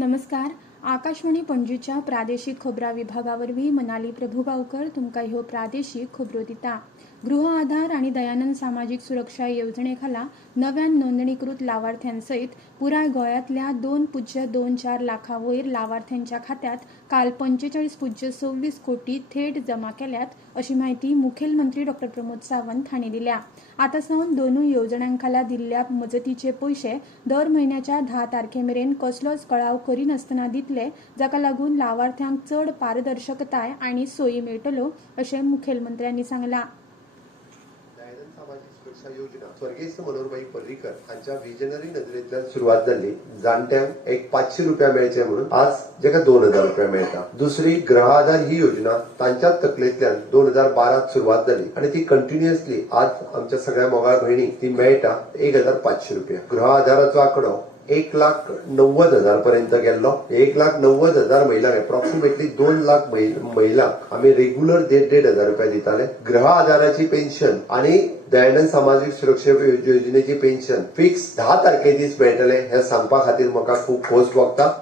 नमस्कार. आकाशवाणी पणजीच्या प्रादेशिक खबरां विभागावरवीं मनाली प्रभुगांवकर तुमकां ह्यो प्रादेशीक खबरो दिता. गृह आधार आनी दयानंद सामाजीक सुरक्षा येवजणे खाला नव्यान नोंदणीकृत लावार्थ्यांसयत पुराय गोंयांतल्या 2.24 लाखां वयर लावार्थ्यांच्या खात्यांत काल 45.26 कोटी थेट जमा केल्यात, अशी माहिती मुखेलमंत्री डॉ. प्रमोद सावंत हांणी दिल्या. आतांसावन दोनूय येवजण्यांखाला दिल्ल्या मजतीचे पयशे दर म्हयन्याच्या 10 तारखेमेरेन कसलोच कळाव करिनासतना दितले, जाका लागून लावार्थ्यांक चड पारदर्शकताय आनी सोयी मेळटल्यो, अशें मुखेलमंत्र्यांनी सांगलां. सामाजिक सुरक्षा योजना स्वर्गीय मनोहरभाई पर्रीकर हांच्या विजनरी नजरेंतल्यान सुरुवात जाल्ली. जाणट्यांक एक 500 रुपया मेळचे म्हणून आज जेका 2000 रुपया मेळटा. दुसरी ग्रह आधार ही योजना तांच्याच तकलेंतल्यान 2012 सुरुवात जाली आणि ती कंटिन्युअसली आज आमच्या सगळ्या मोगाळ भयणीक ती मेळटा 1500 रुपया. ग्रह आधाराचो आंकडो 1,90,000 पर्यंत गेल्लो. 1,90,000 महिलांक अप्रॉक्सिमेटली 2 लाख महिलांक आम्ही रेग्युलर 1,500 रुपया दिताले. ग्रह आधाराची पेन्शन आणि दयानंद सामाजिक सुरक्षा योजनेची पेन्शन फिक्स 10 तारखे दीस मेळटले हे सांगपा खातीर म्हाका खूप खोस भोगता.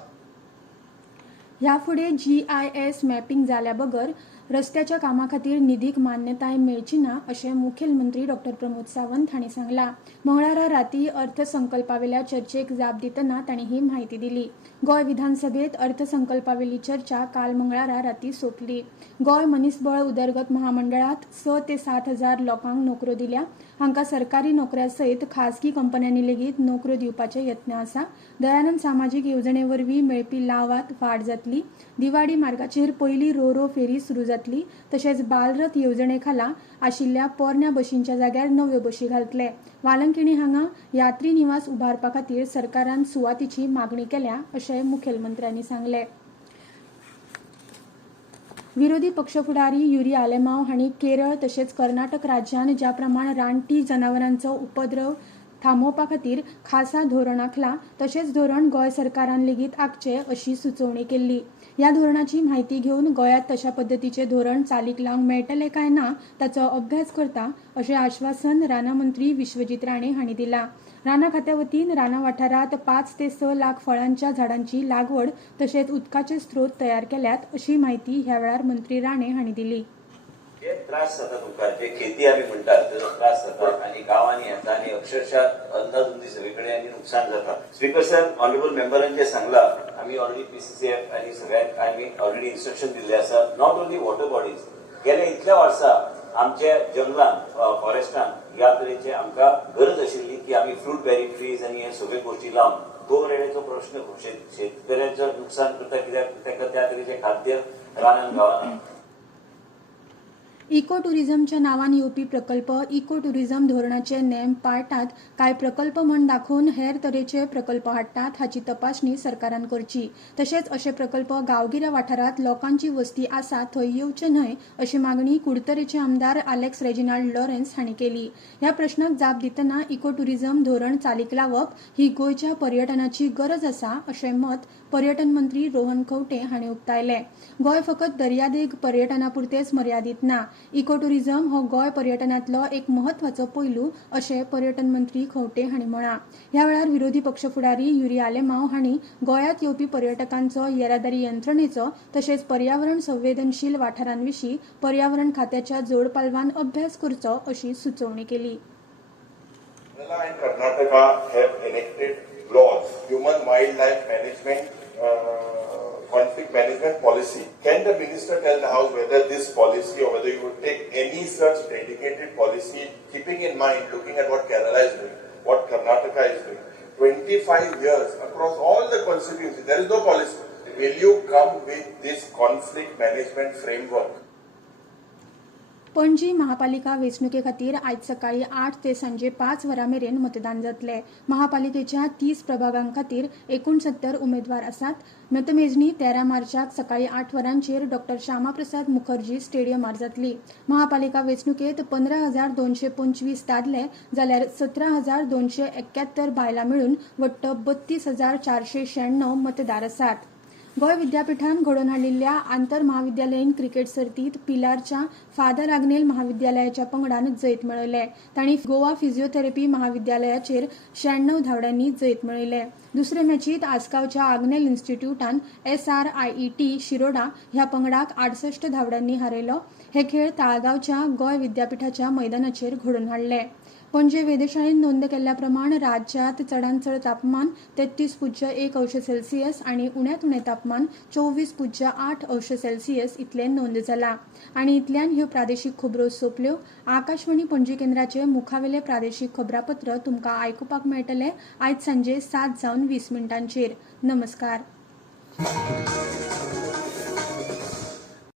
ह्या फुडें GIS मॅपिंग जाल्या बगर रस्त्याच्या कामा खातीर निधीक मान्यताय मेळची ना, अशें मुखेलमंत्री डॉ. प्रमोद सावंत हांणी सांगलां. मंगळारा रातीं अर्थसंकल्पावेल्या चर्चेक जाप दितना तांणी ही म्हायती दिली. गोंय विधानसभेत अर्थसंकल्पावेली चर्चा काल मंगळारा रातीं सोंपली. गोंय मनीसबळ उदरगत महामंडळात 6 ते 7 हजार लोकांक नोकऱ्यो दिल्या. हांकां सरकारी नोकऱ्या सयत खासगी कंपन्यांनी लेगीत नोकऱ्यो दिवपाचे यत्न आसा. दयानंद सामाजीक येवजणे वरवीं मेळपी लावांत वाड जातली. दिवाडी मार्गाचेर पयली रो फेरी सुरू जातली. तशेंच बालरथ येवजणे खाला आशिल्ल्या पोरण्या बशींच्या जाग्यार नव्यो बशी घालतले. वालंकिणी हांगा यात्री निवास उबारपा खातीर सरकारान सुवातीची मागणी केल्या, अशें मुखेलमंत्र्यांनी सांगले. विरोधी पक्ष फुडारी युरी आलेमांव हांणी केरळ तशेंच कर्नाटक राज्यान ज्या प्रमाण रानटी जनावरांचो उपद्रव थांबोवपा खातीर खासा धोरण आंखला, तशेंच धोरण गोंय सरकारान लेगीत आंखचे, अशी सुचोवणी केल्ली. ह्या धोरणाची म्हायती घेवन गोंयांत तशा पद्दतीचे धोरण चालीक लावंक मेळटले काय ना ताचो अभ्यास करता, अशें आश्वासन राना मंत्री विश्वजीत राणे हांणी दिलां. राना खात्या वतीन राना वाठारांत 5 ते 6 लाख फळांच्या झाडांची लागवड तशेंच उदकाचे स्त्रोत तयार केल्यात, अशी म्हायती ह्या वेळार मंत्री राणे हांणी दिली. जे त्रास जातात तुमकां जे खेती आमी म्हणटात तेजो त्रास जाता आनी गांवांनी येता आनी अक्षरशः अंदाधुंदी सगळीकडे आनी नुकसान जाता. स्पीकर सर, ऑनरेबल मेंबरान जे सांगला, आमी ऑलरेडी PCCF आनी सगळ्यांक आमी ऑलरेडी इन्स्ट्रक्शन दिल्ले आसा. नॉट ओन्ली वॉटर बॉडीज, गेल्या इतल्या वर्सां आमच्या जंगलान फॉरेस्टान ह्या तरेचे आमकां गरज आशिल्ली की आमी फ्रूट बेरिंग ट्रीज आनी हे सगळे गोश्टी लावन तो रेड्याचो प्रश्न शेतकऱ्यांचो नुकसान करता, कित्याक ताका त्या तरेचे खाद्य रानान गावना. इको टुरिझमच्या नावान येवपी प्रकल्प इको टुरिझम धोरणाचे नेम पाळटात काय प्रकल्प म्हण दाखोवन हेर तरेचे प्रकल्प हाडटात हाची तपासणी सरकारान करची. तशेंच अशे प्रकल्प गांवगिऱ्या वाठारांत लोकांची वस्ती आसा थंय येवचे न्हय, अशी मागणी कुडतरेचे आमदार आलेक्स रेजिनाल्ड लॉरेन्स हांणी केली. ह्या प्रश्नाक जाप दितना इको टुरिझम धोरण चालीक लावप ही गोंयच्या पर्यटनाची गरज आसा, अशें मत पर्यटन मंत्री रोहन खंवटे हांणी उक्तायले. गोंय फकत दर्यादेग पर्यटनापुरतेच मर्यादीत ना. इको टुरिझम हो गोंय पर्यटनातलो एक महत्वाचो पैलू, अशें पर्यटन मंत्री खंवटे हांणी म्हळां. ह्या वेळार विरोधी पक्ष फुडारी युरी आलेमांव हांणी गोंयांत येवपी पर्यटकांचो येरादारी यंत्रणेचो तशेंच पर्यावरण संवेदनशील वाठारांविशीं पर्यावरण खात्याच्या जोड पालवान अभ्यास करचो, अशी सुचोवणी केली. Kerala and Karnataka have enacted laws, human wildlife management, conflict management policy. Can the minister tell the House whether this policy or whether you would take any such dedicated policy, keeping in mind, looking at what Kerala is doing, what Karnataka is doing? 25 years across all the constituencies, there is no policy. Will you come with this conflict management framework? Panaji महापालिका वेंचणुके खातीर आयज सकाळी 8 ते सांजे 5 वरां मेरेन मतदान जातले. महापालिकेच्या 30 प्रभागां खातीर 69 उमेदवार आसात. मतमेजणी 13 मार्चाक सकाळी 8 वरांचेर डॉ. श्यामाप्रसाद मुखर्जी स्टेडियमार जातली. महापालिका वेंचणुकेत 15,225 दादले जाल्यार 17,271 बायलां मेळून वट्ट 32,496 मतदार आसात. गोंय विद्यापीठान घडोवन हाडिल्ल्या आंतर महाविद्यालयीन क्रिकेट सर्तीत पिलारच्या फादर आग्नेल महाविद्यालयाच्या पंगडान जैत मेळयले. तांणी गोवा फिजिओथेरपी महाविद्यालयाचेर 96 धांवड्यांनी जैत मेळयले. दुसरे मॅचीत आसगांवच्या आग्नेल इन्स्टिट्यूटान SRIET शिरोडा ह्या पंगडाक 68 धांवड्यांनी हारयलो. हे खेळ ताळगांवच्या गोंय विद्यापीठाच्या मैदानाचेर घडोवन हाडले. पणजे वेधशाळेन नोंद केल्ल्या प्रमाण राज्यात चडांत चड तापमान 33.1°C आणि उण्यांत उणें तापमान 24.8°C इतले नोंद जाला. आणि इतल्यान ह्यो प्रादेशीक खबरो सोंपल्यो. आकाशवाणी पणजी केंद्राचे मुखावेले प्रादेशीक खबरापत्र तुमकां आयकुपाक मेळटले आयज सांजे 7:20 नमस्कार.